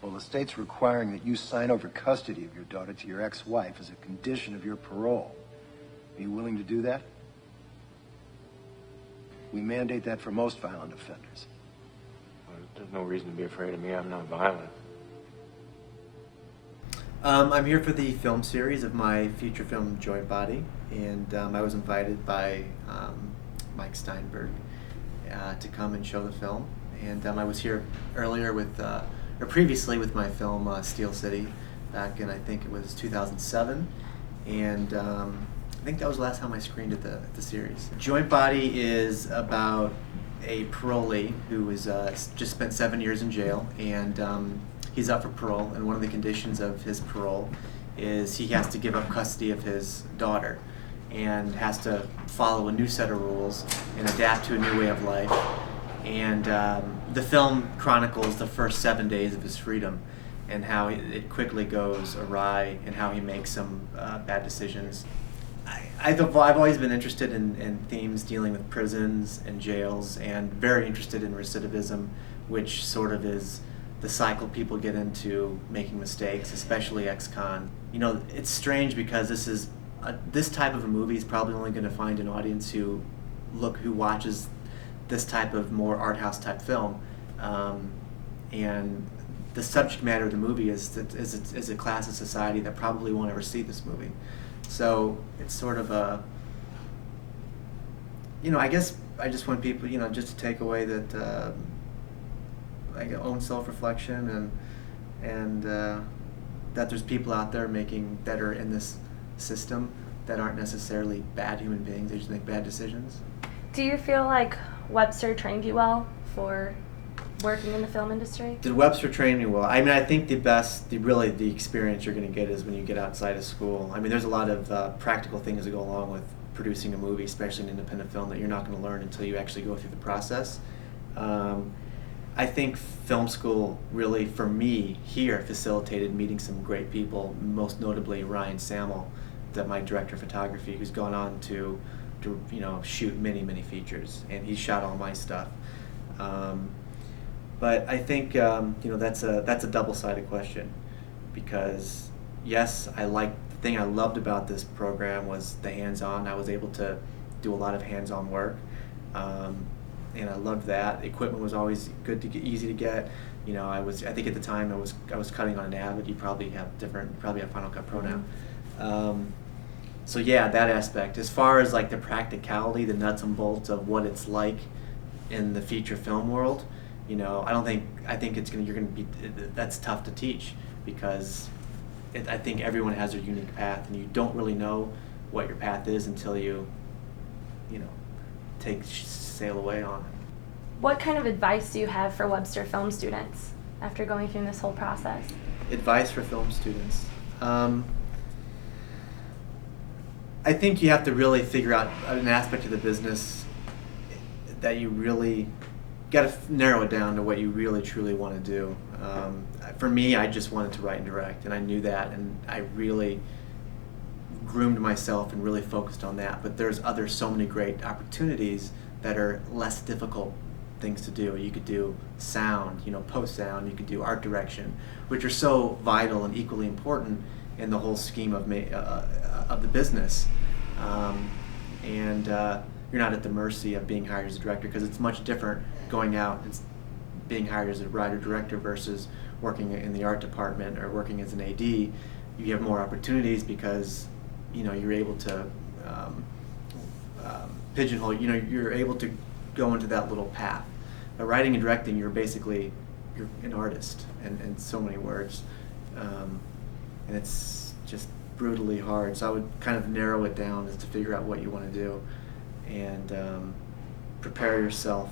Well, the state's requiring that you sign over custody of your daughter to your ex-wife as a condition of your parole. Are you willing to do that? We mandate that for most violent offenders. Well, there's no reason to be afraid of me. I'm not violent. I'm here for the film series of my feature film, Joint Body, and I was invited by Mike Steinberg to come and show the film. And I was here earlier with, or previously with my film, Steel City, back in, I think it was 2007. And I think that was the last time I screened at the series. Joint Body is about a parolee who is just spent 7 years in jail, and he's up for parole, and one of the conditions of his parole is he has to give up custody of his daughter and has to follow a new set of rules and adapt to a new way of life. And the film chronicles the first 7 days of his freedom and how it quickly goes awry and how he makes some bad decisions. I've always been interested in themes dealing with prisons and jails, and very interested in recidivism, which sort of is the cycle people get into making mistakes, especially ex-con. You know, it's strange because this type of a movie is probably only going to find an audience who watches this type of more art house type film, and the subject matter of the movie is a class of society that probably won't ever see this movie. So it's sort of a, I guess I just want people, just to take away that like own self-reflection and that there's people out there that are in this system that aren't necessarily bad human beings. They just make bad decisions. Do you feel like Webster trained you well for working in the film industry? Did Webster train you well? I mean, I think the experience you're going to get is when you get outside of school. I mean, there's a lot of practical things that go along with producing a movie, especially an independent film, that you're not going to learn until you actually go through the process. I think film school really, for me, here facilitated meeting some great people, most notably Ryan Sammel, my director of photography, who's gone on to shoot many features, and he shot all my stuff. But I think that's a double-sided question, because yes, the thing I loved about this program was the hands-on. I was able to do a lot of hands-on work, and I loved that. The equipment was always easy to get. I think at the time I was cutting on an Avid. You probably have Final Cut Pro now. So yeah, that aspect. As far as like the practicality, the nuts and bolts of what it's like in the feature film world, I think that's tough to teach, because I think everyone has their unique path, and you don't really know what your path is until you sail away on it. What kind of advice do you have for Webster film students after going through this whole process? Advice for film students. I think you have to really figure out an aspect of the business that you really got to narrow it down to what you really truly want to do. For me, I just wanted to write and direct, and I knew that, and I really groomed myself and really focused on that. But there's so many great opportunities that are less difficult things to do. You could do sound, post-sound, you could do art direction, which are so vital and equally important in the whole scheme of the business. And you're not at the mercy of being hired as a director, because it's much different going out and being hired as a writer-director versus working in the art department or working as an AD. You have more opportunities because you're able to pigeonhole. You're able to go into that little path. But writing and directing, you're an artist in so many words, and it's just brutally hard. So I would kind of narrow it down as to figure out what you want to do, and prepare yourself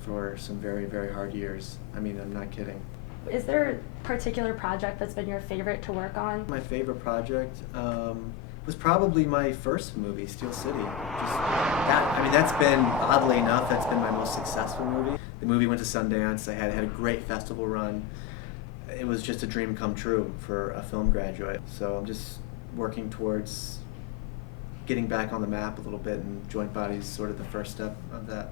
for some very, very hard years. I mean, I'm not kidding. Is there a particular project that's been your favorite to work on? My favorite project was probably my first movie, Steel City. That's been, oddly enough, that's been my most successful movie. The movie went to Sundance. I had a great festival run. It was just a dream come true for a film graduate. So I'm just working towards getting back on the map a little bit, and Joint Body is sort of the first step of that.